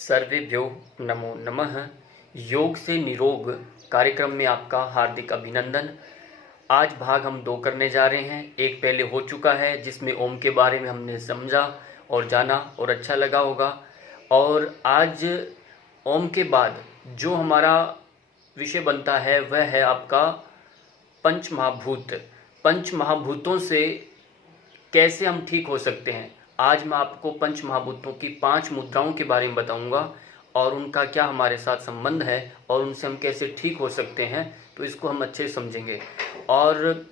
सर्वेभ्यो नमो नमः। योग से निरोग कार्यक्रम में आपका हार्दिक अभिनंदन। आज भाग हम 2 करने जा रहे हैं। एक पहले हो चुका है जिसमें ओम के बारे में हमने समझा और जाना और अच्छा लगा होगा। और आज ओम के बाद जो हमारा विषय बनता है वह है आपका पंच महाभूत। पंच महाभूतों से कैसे हम ठीक हो सकते हैं। आज मैं आपको पंच महाभूतों की 5 मुद्राओं के बारे में बताऊंगा और उनका क्या हमारे साथ संबंध है और उनसे हम कैसे ठीक हो सकते हैं, तो इसको हम अच्छे से समझेंगे। और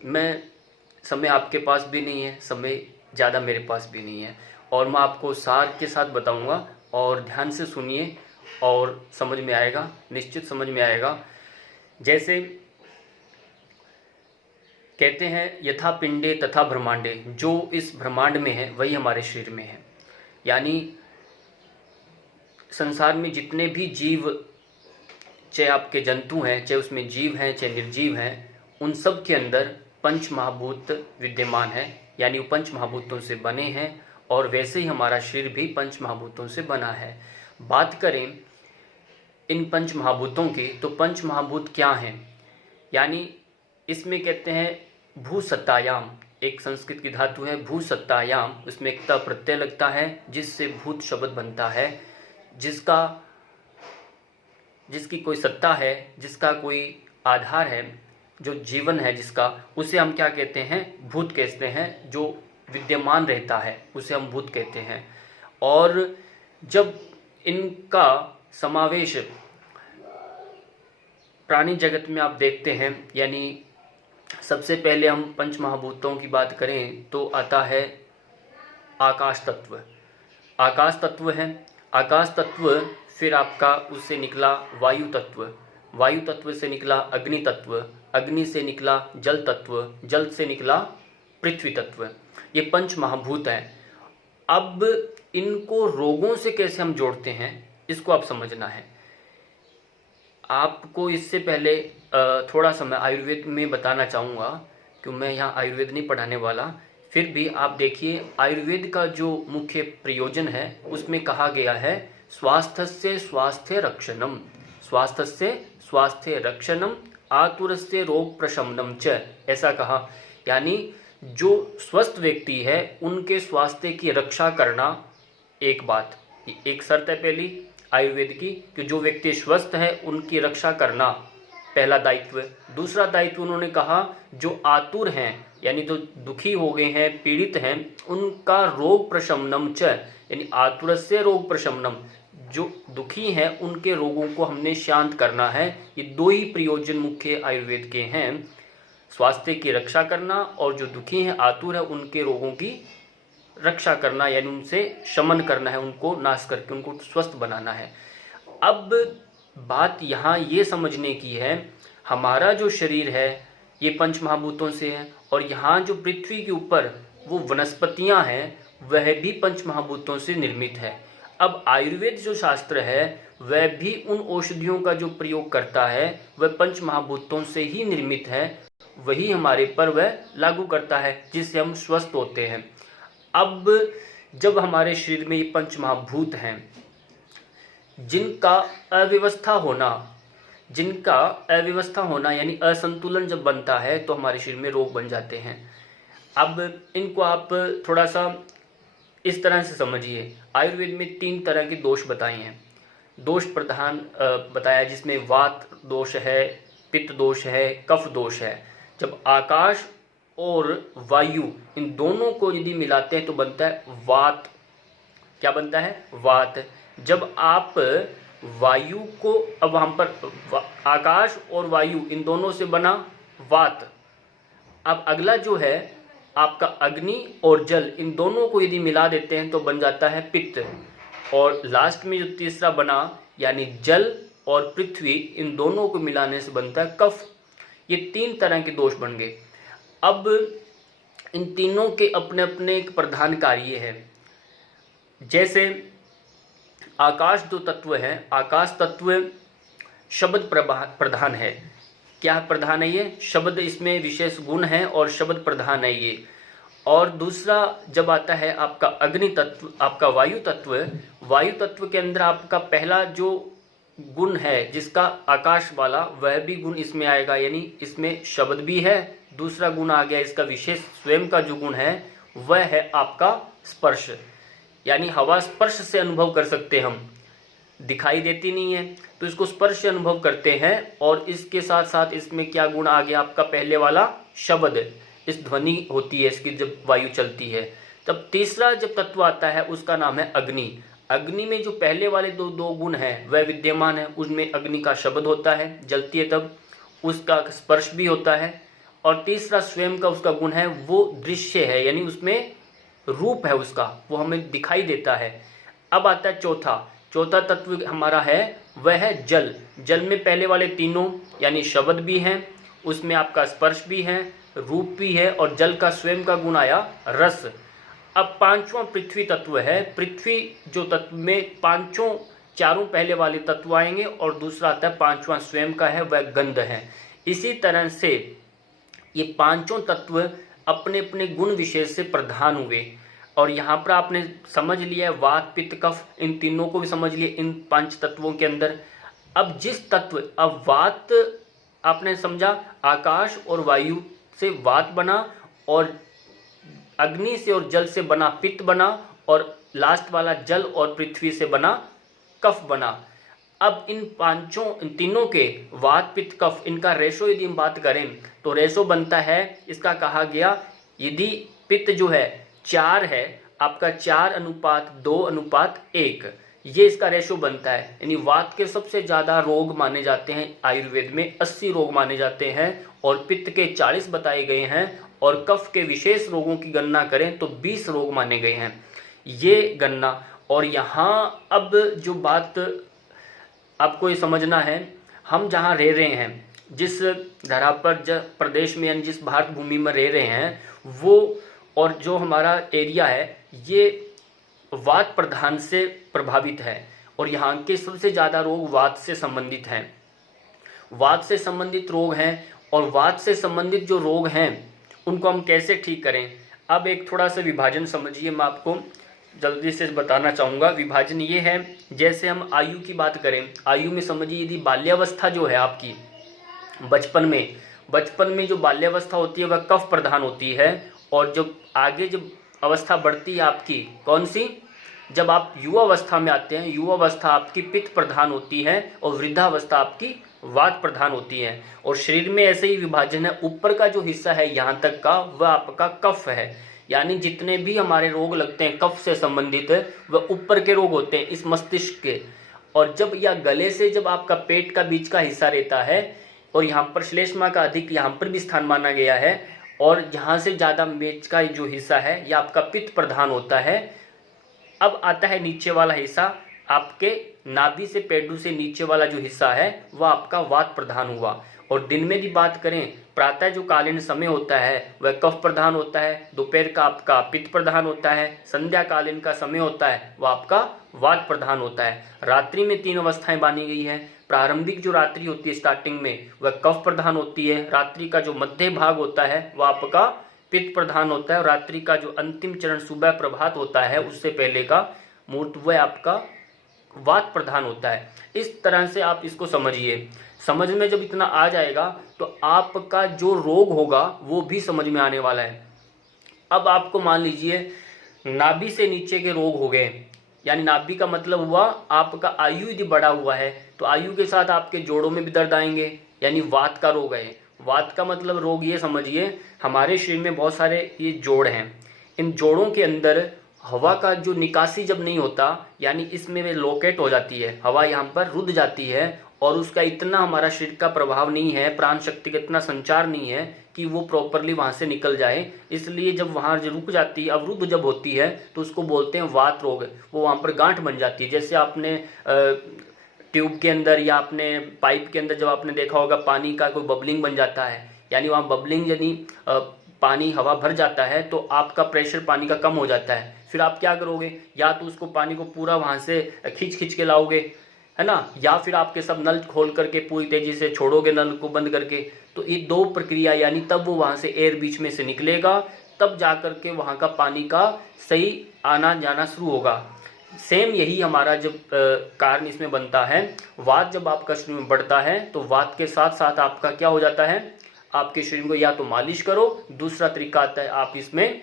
समय आपके पास भी नहीं है, समय ज़्यादा मेरे पास भी नहीं है, और मैं आपको सार के साथ बताऊंगा और ध्यान से सुनिए और समझ में आएगा, निश्चित समझ में आएगा। जैसे कहते हैं यथा पिंडे तथा ब्रह्मांडे, जो इस ब्रह्मांड में है वही हमारे शरीर में है। यानी संसार में जितने भी जीव, चाहे आपके जंतु हैं, चाहे उसमें जीव हैं, चाहे निर्जीव हैं, उन सब के अंदर पंच महाभूत विद्यमान है। यानी वो पंच महाभूतों से बने हैं और वैसे ही हमारा शरीर भी पंच महाभूतों से बना है। बात करें इन पंच महाभूतों की, तो पंच महाभूत क्या हैं? यानी इसमें कहते हैं भूसत्तायाम, एक संस्कृत की धातु है भूसत्तायाम, उसमें एक त प्रत्यय लगता है जिससे भूत शब्द बनता है। जिसकी कोई सत्ता है, जिसका कोई आधार है, जो जीवन है जिसका, उसे हम क्या कहते हैं? भूत कहते हैं। जो विद्यमान रहता है उसे हम भूत कहते हैं। और जब इनका समावेश प्राणी जगत में आप देखते हैं, यानी सबसे पहले हम पंच महाभूतों की बात करें तो आता है आकाश तत्व। आकाश तत्व है। आकाश तत्व फिर आपका उससे निकला वायु तत्व, वायु तत्व से निकला अग्नि तत्व, अग्नि से निकला जल तत्व, जल से निकला पृथ्वी तत्व। ये पंच महाभूत हैं। अब इनको रोगों से कैसे हम जोड़ते हैं, इसको आप समझना है। आपको इससे पहले थोड़ा सा मैं आयुर्वेद में बताना चाहूँगा, कि मैं यहाँ आयुर्वेद नहीं पढ़ाने वाला। फिर भी आप देखिए आयुर्वेद का जो मुख्य प्रयोजन है उसमें कहा गया है स्वास्थ्य स्वास्थ्य रक्षणम, स्वास्थ्य स्वास्थ्य रक्षणम, आतुरस्य रोग प्रशमनम च, ऐसा कहा। यानी जो स्वस्थ व्यक्ति है उनके स्वास्थ्य की रक्षा करना एक बात, एक शर्त है पहली आयुर्वेद की, कि जो व्यक्ति स्वस्थ है उनकी रक्षा करना पहला दायित्व। दूसरा दायित्व उन्होंने कहा जो आतुर हैं, यानी जो दुखी हो गए हैं, पीड़ित हैं, उनका रोग प्रशमनम च, यानी आतुरस्य रोग प्रशमनम, जो दुखी हैं उनके रोगों को हमने शांत करना है। ये 2 ही प्रयोजन मुख्य आयुर्वेद के हैं, स्वास्थ्य की रक्षा करना और जो दुखी हैं, आतुर है, उनके रोगों की रक्षा करना, यानी उनसे शमन करना है, उनको नाश करके उनको स्वस्थ बनाना है। अब बात यहाँ ये समझने की है, हमारा जो शरीर है ये पंच महाभूतों से है, और यहाँ जो पृथ्वी के ऊपर वो वनस्पतियाँ हैं वह भी पंच महाभूतों से निर्मित है। अब आयुर्वेद जो शास्त्र है वह भी उन औषधियों का जो प्रयोग करता है वह पंच महाभूतों से ही निर्मित है, वही हमारे पर वह लागू करता है जिससे हम स्वस्थ होते हैं। अब जब हमारे शरीर में ये पंच महाभूत हैं, जिनका अव्यवस्था होना यानी असंतुलन जब बनता है तो हमारे शरीर में रोग बन जाते हैं। अब इनको आप थोड़ा सा इस तरह से समझिए, आयुर्वेद में 3 तरह के दोष बताए हैं। दोष प्रधान बताया जिसमें वात दोष है, पित्त दोष है, कफ दोष है। जब आकाश और वायु इन दोनों को यदि मिलाते हैं तो बनता है वात। क्या बनता है? वात। जब आप वायु को, अब वहाँ पर आकाश और वायु इन दोनों से बना वात। अब अगला जो है आपका अग्नि और जल, इन दोनों को यदि मिला देते हैं तो बन जाता है पित्त। और लास्ट में जो तीसरा बना यानी जल और पृथ्वी, इन दोनों को मिलाने से बनता है कफ। ये 3 तरह के दोष बन गए। अब इन तीनों के अपने अपने एक प्रधान कार्य है। जैसे आकाश जो तत्व है, आकाश तत्व शब्द प्रधान है। क्या प्रधान है? ये शब्द, इसमें विशेष गुण है और शब्द प्रधान है ये। और दूसरा जब आता है आपका अग्नि तत्व, आपका वायु तत्व, वायु तत्व के अंदर आपका पहला जो गुण है जिसका आकाश वाला, वह भी गुण इसमें आएगा, यानी इसमें शब्द भी है। दूसरा गुण आ गया इसका विशेष स्वयं का जो गुण है वह है आपका स्पर्श, यानी हवा स्पर्श से अनुभव कर सकते हम, दिखाई देती नहीं है तो इसको स्पर्श से अनुभव करते हैं। और इसके साथ साथ इसमें क्या गुण आ गया आपका, पहले वाला शब्द, इस ध्वनि होती है इसकी जब वायु चलती है। तब तीसरा जब तत्व आता है उसका नाम है अग्नि। अग्नि में जो पहले वाले दो गुण हैं वह विद्यमान है, उसमें अग्नि का शब्द होता है, जलती है तब, उसका स्पर्श भी होता है, और तीसरा स्वयं का उसका गुण है वो दृश्य है, यानी उसमें रूप है उसका, वो हमें दिखाई देता है। अब आता है चौथा तत्व हमारा है वह है जल। जल में पहले वाले तीनों यानी शब्द भी हैं, उसमें आपका स्पर्श भी है, रूप भी है, और जल का स्वयं का गुण आया रस। अब पांचवा पृथ्वी तत्व है। पृथ्वी जो तत्व में चारों पहले वाले तत्व आएंगे, और दूसरा आता है पांचवा स्वयं का है वह गंध है। इसी तरह से ये पांचों तत्व अपने अपने गुण विशेष से प्रधान हुए। और यहाँ पर आपने समझ लिया वात पित्त कफ, इन तीनों को भी समझ लिए इन पांच तत्वों के अंदर। अब जिस तत्व, अब वात आपने समझा आकाश और वायु से वात बना, और अग्नि से और जल से बना पित्त बना, और लास्ट वाला जल और पृथ्वी से बना कफ बना। अब इन तीनों के वात पित्त कफ, इनका रेशो यदि हम बात करें तो रेशो बनता है, इसका कहा गया यदि पित्त जो है 4 है आपका, 4:2:1, ये इसका रेशो बनता है। यानी वात के सबसे ज़्यादा रोग माने जाते हैं आयुर्वेद में, 80 रोग माने जाते हैं, और पित्त के 40 बताए गए हैं, और कफ के विशेष रोगों की गणना करें तो 20 रोग माने गए हैं, ये गणना। और यहाँ अब जो बात आपको ये समझना है, हम जहाँ रह रहे हैं, जिस धरा पर प्रदेश में यानी जिस भारत भूमि में रह रहे हैं वो, और जो हमारा एरिया है ये वात प्रधान से प्रभावित है, और यहाँ के सबसे ज़्यादा रोग वात से संबंधित हैं। वात से संबंधित रोग हैं, और वात से संबंधित जो रोग हैं उनको हम कैसे ठीक करें। अब एक थोड़ा सा विभाजन समझिए, मैं आपको जल्दी से बताना चाहूँगा। विभाजन ये है, जैसे हम आयु की बात करें, आयु में समझिए यदि बाल्यावस्था जो है आपकी, बचपन में जो बाल्यावस्था होती है वह कफ प्रधान होती है, और जब आगे जब अवस्था बढ़ती है आपकी कौन सी, जब आप युवावस्था में आते हैं, युवावस्था आपकी पित्त प्रधान होती है, और वृद्धावस्था आपकी वात प्रधान होती है। और शरीर में ऐसे ही विभाजन है, ऊपर का जो हिस्सा है यहाँ तक का वह आपका कफ है, यानी जितने भी हमारे रोग लगते हैं कफ से संबंधित वह ऊपर के रोग होते हैं इस मस्तिष्क के। और जब या गले से जब आपका पेट का बीच का हिस्सा रहता है, और यहाँ पर श्लेष्मा का अधिक यहाँ पर भी स्थान माना गया है, और यहाँ से ज़्यादा मेज का जो हिस्सा है यह आपका पित्त प्रधान होता है। अब आता है नीचे वाला हिस्सा, आपके नाभि से पेडू से नीचे वाला जो हिस्सा है वह आपका वात प्रधान हुआ। और दिन में भी बात करें, प्रातः जो कालीन समय होता है वह कफ प्रधान होता है, दोपहर का आपका पित्त प्रधान होता है, संध्या कालीन का समय होता है वह आपका वात प्रधान होता है। रात्रि में 3 अवस्थाएं बानी गई है। प्रारंभिक जो रात्रि होती है स्टार्टिंग में वह कफ प्रधान होती है, रात्रि का जो मध्य भाग होता है वह आपका पित्त प्रधान होता है, और रात्रि का जो अंतिम चरण सुबह प्रभात होता है उससे पहले का मुहूर्त वह आपका वात प्रधान होता है। इस तरह से आप इसको समझिए। समझ में जब इतना आ जाएगा तो आपका जो रोग होगा वो भी समझ में आने वाला है। अब आपको मान लीजिए नाभि से नीचे के रोग हो गए, यानी नाभि का मतलब हुआ आपका आयु यदि बढ़ा हुआ है तो आयु के साथ आपके जोड़ों में भी दर्द आएंगे, यानी वात का रोग है। वात का मतलब रोग ये समझिए, हमारे शरीर में बहुत सारे ये जोड़ हैं, इन जोड़ों के अंदर हवा का जो निकासी जब नहीं होता, यानी इसमें वे लोकेट हो जाती है, हवा यहाँ पर रुध जाती है, और उसका इतना हमारा शरीर का प्रभाव नहीं है, प्राण शक्ति का इतना संचार नहीं है कि वो प्रॉपरली वहाँ से निकल जाए। इसलिए जब वहाँ रुक जाती है, अवरुद्ध जब होती है तो उसको बोलते हैं वात रोग। वो वहाँ पर गांठ बन जाती है। जैसे आपने ट्यूब के अंदर या आपने पाइप के अंदर जब आपने देखा होगा पानी का कोई बबलिंग बन जाता है, यानी वहाँ बबलिंग यानी पानी हवा भर जाता है तो आपका प्रेशर पानी का कम हो जाता है। फिर आप क्या करोगे, या तो उसको पानी को पूरा वहाँ से खींच के लाओगे, है ना, या फिर आपके सब नल खोल करके पूरी तेजी से छोड़ोगे नल को बंद करके। तो ये 2 प्रक्रिया, यानी तब वो वहाँ से एयर बीच में से निकलेगा, तब जा कर के वहाँ का पानी का सही आना जाना शुरू होगा। सेम यही हमारा जब कारण इसमें बनता है, वात जब आपका शरीर में बढ़ता है तो वात के साथ साथ आपका क्या हो जाता है, आपके शरीर को या तो मालिश करो, दूसरा तरीका आता है आप इसमें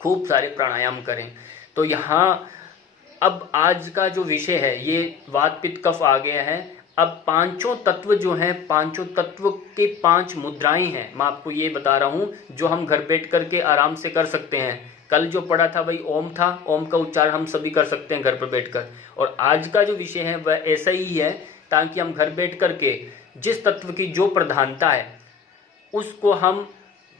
खूब सारे प्राणायाम करें। तो यहाँ अब आज का जो विषय है ये वात पित्त कफ आ गया है। अब पांचों तत्व जो हैं, पांचों तत्व के 5 मुद्राएं हैं, मैं आपको ये बता रहा हूँ जो हम घर बैठ करके आराम से कर सकते हैं। कल जो पढ़ा था भाई ओम था, ओम का उच्चारण हम सभी कर सकते हैं घर पर बैठकर, और आज का जो विषय है वह ऐसा ही है, ताकि हम घर बैठ करके जिस तत्व की जो प्रधानता है उसको हम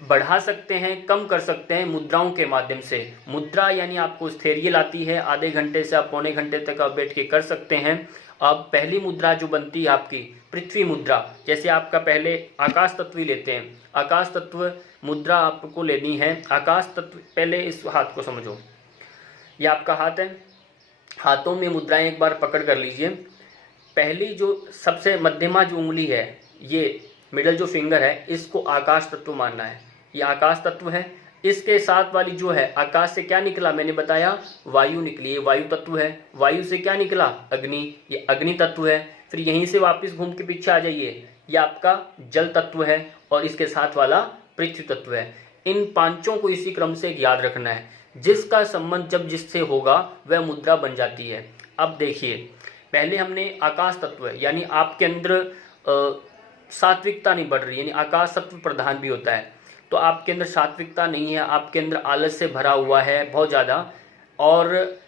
बढ़ा सकते हैं, कम कर सकते हैं मुद्राओं के माध्यम से। मुद्रा यानी आपको स्थैर्य लाती है, आधे घंटे से आप पौने घंटे तक आप बैठ के कर सकते हैं। अब पहली मुद्रा जो बनती है आपकी पृथ्वी मुद्रा, जैसे आपका पहले आकाश तत्व ही लेते हैं, आकाश तत्व मुद्रा आपको लेनी है। आकाश तत्व, पहले इस हाथ को समझो, ये आपका हाथ है, हाथों में मुद्राएं एक बार पकड़ कर लीजिए। पहली जो सबसे मध्यमा जो उंगली है, ये मिडल जो फिंगर है, इसको आकाश तत्व मानना है, ये आकाश तत्व है। इसके साथ वाली जो है, आकाश से क्या निकला, मैंने बताया वायु निकली, ये वायु तत्व है। वायु से क्या निकला, अग्नि, ये अग्नि तत्व है। फिर यहीं से वापस घूम के पीछे आ जाइए, ये आपका जल तत्व है, और इसके साथ वाला पृथ्वी तत्व है। इन पांचों को इसी क्रम से याद रखना है, जिसका संबंध जब जिससे होगा वह मुद्रा बन जाती है। अब देखिए, पहले हमने आकाश तत्व है, यानी आपके अंदर सात्विकता नहीं बढ़ रही, यानी आकाश तत्व प्रधान भी होता है, तो आपके अंदर सात्विकता नहीं है, आपके अंदर आलस से भरा हुआ है बहुत ज़्यादा, और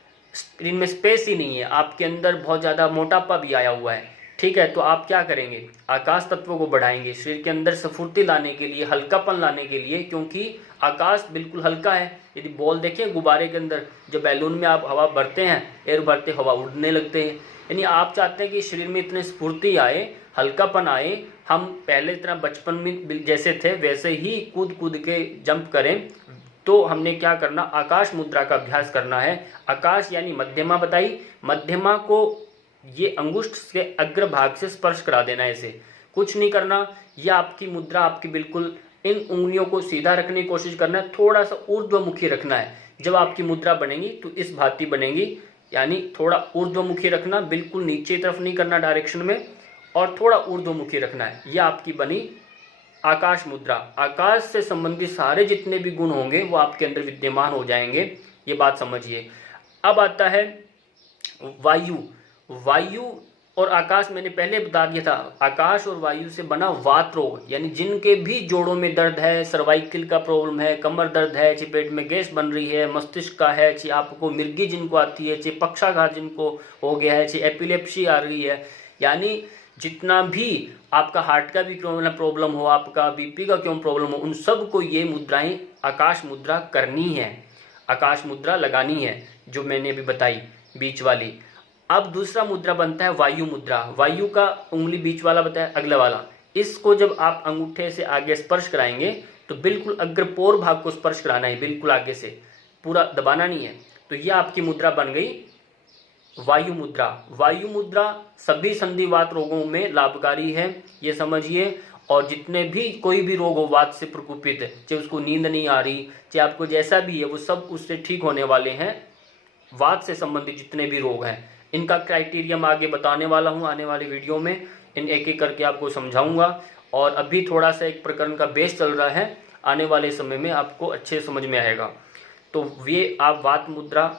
इनमें स्पेस ही नहीं है, आपके अंदर बहुत ज़्यादा मोटापा भी आया हुआ है। ठीक है, तो आप क्या करेंगे, आकाश तत्व को बढ़ाएंगे शरीर के अंदर स्फूर्ति लाने के लिए, हल्कापन लाने के लिए, क्योंकि आकाश बिल्कुल हल्का है। यदि बॉल देखें गुब्बारे के अंदर, जो बैलून में आप हवा भरते हैं, एयर भरते, हवा उड़ने लगते हैं। यानी आप चाहते हैं कि शरीर में इतने स्फूर्ति आए, हल्कापन आए, हम पहले इतना बचपन में जैसे थे वैसे ही कूद कूद के जंप करें। तो हमने क्या करना, आकाश मुद्रा का अभ्यास करना है। आकाश यानी मध्यमा बताई, मध्यमा को ये अंगुष्ठ के अग्र भाग से स्पर्श करा देना है, ऐसे कुछ नहीं करना। यह आपकी मुद्रा, आपकी बिल्कुल इन उंगलियों को सीधा रखने की कोशिश करना है, थोड़ा सा ऊर्ध्वमुखी रखना है। जब आपकी मुद्रा बनेगी तो इस भांति बनेगी, यानी थोड़ा ऊर्ध्वमुखी रखना, बिल्कुल नीचे तरफ नहीं करना डायरेक्शन में, और थोड़ा ऊर्ध्वमुखी रखना है। यह आपकी बनी आकाश मुद्रा। आकाश से संबंधित सारे जितने भी गुण होंगे वो आपके अंदर विद्यमान हो जाएंगे, ये बात समझिए। अब आता है वायु। वायु और आकाश मैंने पहले बता दिया था, आकाश और वायु से बना वात रोग, यानी जिनके भी जोड़ों में दर्द है, सर्वाइकल का प्रॉब्लम है, कमर दर्द है, चाहे पेट में गैस बन रही है, मस्तिष्क का है, चाहे आपको मिर्गी जिनको आती है, चाहे पक्षाघात जिनको हो गया है, चाहे एपिलेप्सी आ रही है, यानी जितना भी आपका हार्ट का भी प्रॉब्लम हो, आपका बीपी का क्यों प्रॉब्लम हो, उन सब को ये मुद्राएं आकाश मुद्रा करनी है, आकाश मुद्रा लगानी है, जो मैंने अभी बताई बीच वाली। अब दूसरा मुद्रा बनता है वायु मुद्रा। वायु का उंगली बीच वाला बताया, अगला वाला, इसको जब आप अंगूठे से आगे स्पर्श कराएंगे तो बिल्कुल अग्रपोर भाग को स्पर्श कराना है, बिल्कुल आगे से, पूरा दबाना नहीं है। तो यह आपकी मुद्रा बन गई वायु मुद्रा। वायु मुद्रा सभी संधिवात रोगों में लाभकारी है, ये समझिए। और जितने भी कोई भी रोग हो वात से प्रकोपित, चाहे उसको नींद नहीं आ रही, चाहे आपको जैसा भी है, वो सब उससे ठीक होने वाले हैं। वात से संबंधित जितने भी रोग हैं, इनका क्राइटेरिया मैं आगे बताने वाला हूँ आने वाले वीडियो में, इन एक एक करके आपको समझाऊंगा। और अभी थोड़ा सा एक प्रकरण का बेस चल रहा है, आने वाले समय में आपको अच्छे समझ में आएगा। तो ये आप वात मुद्रा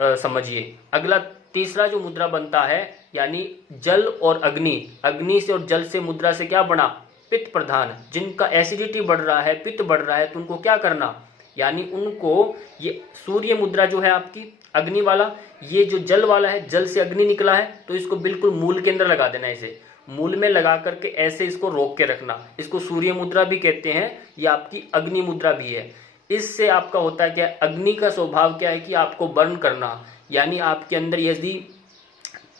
समझिए। अगला तीसरा जो मुद्रा बनता है, यानी जल और अग्नि, अग्नि से और जल से मुद्रा से क्या बना, पित्त प्रधान। जिनका एसिडिटी बढ़ रहा है, पित्त बढ़ रहा है, तो उनको क्या करना, यानी उनको ये सूर्य मुद्रा जो है आपकी अग्नि वाला, ये जो जल वाला है, जल से अग्नि निकला है, तो इसको बिल्कुल मूल के अंदर लगा देना, ऐसे मूल में लगा करके ऐसे इसको रोक के रखना। इसको सूर्य मुद्रा भी कहते हैं, ये आपकी अग्नि मुद्रा भी है। इससे आपका होता है क्या, अग्नि का स्वभाव क्या है कि आपको बर्न करना, यानी आपके अंदर यदि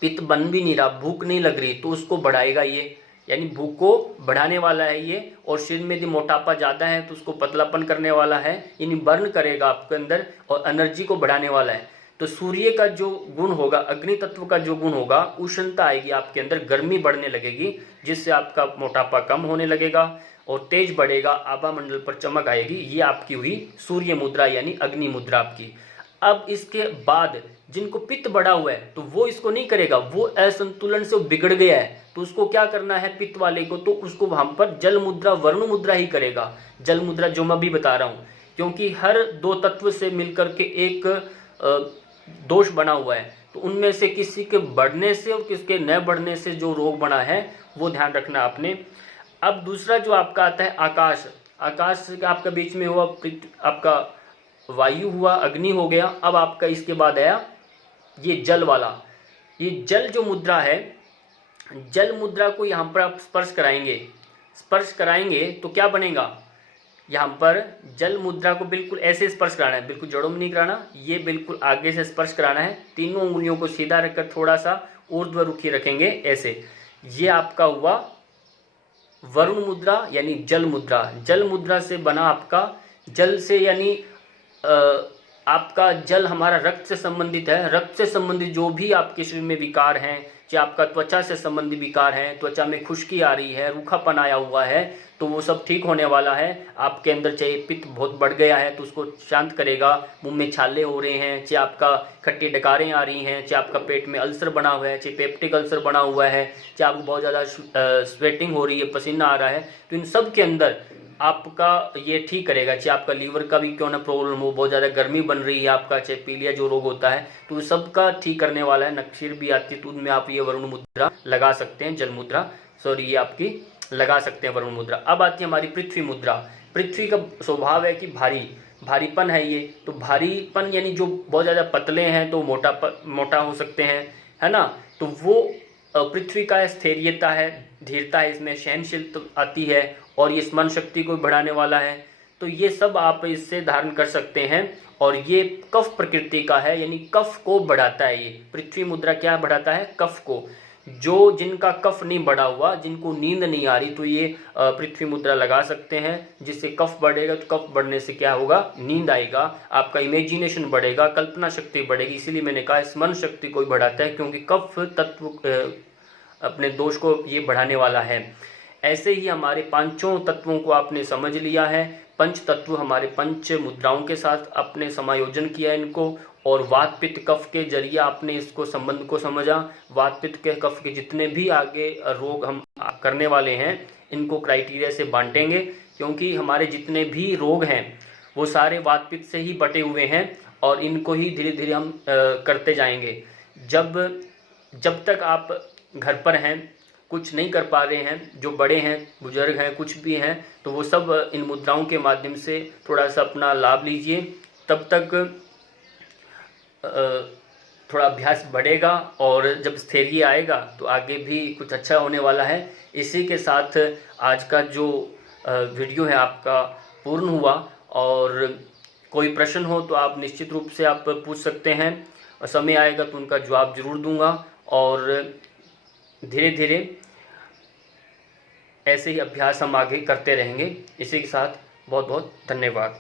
पित्त बन भी नहीं रहा, भूख नहीं लग रही, तो उसको बढ़ाएगा ये, यानी भूख को बढ़ाने वाला है ये। और शरीर में यदि मोटापा ज़्यादा है तो उसको पतलापन करने वाला है, यानी बर्न करेगा आपके अंदर, और एनर्जी को बढ़ाने वाला है। तो सूर्य का जो गुण होगा, अग्नि तत्व का जो गुण होगा, उष्णता आएगी आपके अंदर, गर्मी बढ़ने लगेगी, जिससे आपका मोटापा कम होने लगेगा और तेज बढ़ेगा, आभा मंडल पर चमक आएगी। ये आपकी हुई सूर्य मुद्रा यानी अग्नि मुद्रा आपकी। अब इसके बाद जिनको पित्त बढ़ा हुआ है तो वो इसको नहीं करेगा, वो असंतुलन से बिगड़ गया है, तो उसको क्या करना है पित्त वाले को, तो उसको वहां पर जल मुद्रा वरुण मुद्रा ही करेगा। जल मुद्रा जो मैं भी बता रहा हूं, क्योंकि हर दो तत्व से मिलकर के एक दोष बना हुआ है, तो उनमें से किसी के बढ़ने से और किसके न बढ़ने से जो रोग बना है वो ध्यान रखना आपने। अब दूसरा जो आपका आता है आकाश, आकाश का आपका बीच में हुआ आपका वायु हुआ, अग्नि हो गया। अब आपका इसके बाद आया ये जल वाला। ये जल जो मुद्रा है, जल मुद्रा को यहाँ पर आप स्पर्श कराएंगे, स्पर्श कराएंगे तो क्या बनेगा, यहाँ पर जल मुद्रा को बिल्कुल ऐसे स्पर्श कराना है, बिल्कुल जड़ों में नहीं कराना, ये बिल्कुल आगे से स्पर्श कराना है। तीनों उंगलियों को सीधा रखकर थोड़ा सा ऊर्ध्वमुखी रखेंगे ऐसे। ये आपका हुआ वरुण मुद्रा यानी जल मुद्रा। जल मुद्रा से बना आपका, जल से यानी आपका जल हमारा रक्त से संबंधित है। रक्त से संबंधित जो भी आपके शरीर में विकार हैं, चाहे आपका त्वचा से संबंधित विकार हैं, त्वचा में खुश्की आ रही है, रूखापन आया हुआ है, तो वो सब ठीक होने वाला है। आपके अंदर चाहे पित्त बहुत बढ़ गया है तो उसको शांत करेगा, मुंह में छाले हो रहे हैं, चाहे आपका खट्टी डकारें आ रही हैं, चाहे आपका पेट में अल्सर बना हुआ है, चाहे पेप्टिक अल्सर बना हुआ है, चाहे आपको बहुत ज़्यादा स्वेटिंग हो रही है, पसीना आ रहा है, तो इन सब के अंदर आपका ये ठीक करेगा। चाहे आपका लीवर का भी क्यों ना प्रॉब्लम हो, बहुत ज़्यादा गर्मी बन रही है आपका, चाहे पीलिया जो रोग होता है, तो सबका ठीक करने वाला है। नक्सीर भी आती है तो उनमें आप ये वरुण मुद्रा लगा सकते हैं, जल मुद्रा सॉरी ये आपकी लगा सकते हैं वरुण मुद्रा। अब आती है हमारी पृथ्वी मुद्रा। पृथ्वी का स्वभाव है कि भारीपन है ये, तो भारीपन यानी जो बहुत ज़्यादा पतले हैं तो मोटा हो सकते हैं, है ना, तो वो पृथ्वी का स्थैर्यता है, धीरता है, इसमें सहनशीलता आती है और ये स्मरण शक्ति को बढ़ाने वाला है। तो ये सब आप इससे धारण कर सकते हैं और ये कफ प्रकृति का है, यानी कफ को बढ़ाता है। ये पृथ्वी मुद्रा क्या बढ़ाता है, कफ को। जो जिनका कफ नहीं बढ़ा हुआ, जिनको नींद नहीं आ रही, तो ये पृथ्वी मुद्रा लगा सकते हैं, जिससे कफ बढ़ेगा। तो कफ बढ़ने से क्या होगा, नींद आएगा, आपका इमेजिनेशन बढ़ेगा, कल्पना शक्ति बढ़ेगी। इसीलिए मैंने कहा स्मरण शक्ति को बढ़ाता है, क्योंकि कफ तत्व अपने दोष को ये बढ़ाने वाला है। ऐसे ही हमारे पांचों तत्वों को आपने समझ लिया है। पंच तत्व हमारे पंच मुद्राओं के साथ अपने समायोजन किया इनको, और वात पित्त कफ के जरिए आपने इसको संबंध को समझा। वात पित्त के कफ के जितने भी आगे रोग हम करने वाले हैं, इनको क्राइटेरिया से बांटेंगे, क्योंकि हमारे जितने भी रोग हैं वो सारे वात पित्त से ही बटे हुए हैं, और इनको ही धीरे धीरे हम करते जाएंगे। जब तक आप घर पर हैं, कुछ नहीं कर पा रहे हैं, जो बड़े हैं, बुजुर्ग हैं, कुछ भी हैं, तो वो सब इन मुद्राओं के माध्यम से थोड़ा सा अपना लाभ लीजिए। तब तक थोड़ा अभ्यास बढ़ेगा और जब स्थैर्य आएगा तो आगे भी कुछ अच्छा होने वाला है। इसी के साथ आज का जो वीडियो है आपका पूर्ण हुआ, और कोई प्रश्न हो तो आप निश्चित रूप से आप पूछ सकते हैं, समय आएगा तो उनका जवाब जरूर दूंगा। और धीरे धीरे ऐसे ही अभ्यास हम आगे करते रहेंगे। इसी के साथ बहुत बहुत धन्यवाद।